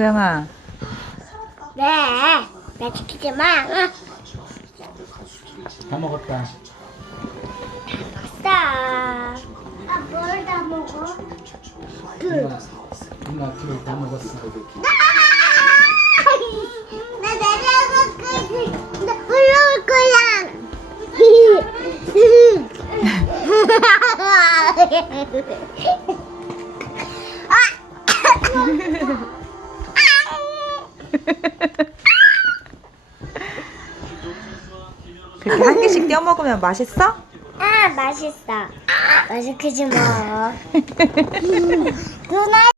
소영아, 네, 나 지키지 마. 다 먹었다. 싸. 아뭘다 먹어? 엄마, 엄마 그걸 다 먹었어. 나 내려갈 거야. 나 올라올 거야. 그렇게 한 개씩 떼어 먹으면 맛있어? 아, 맛있어. 맛있지 뭐. 누나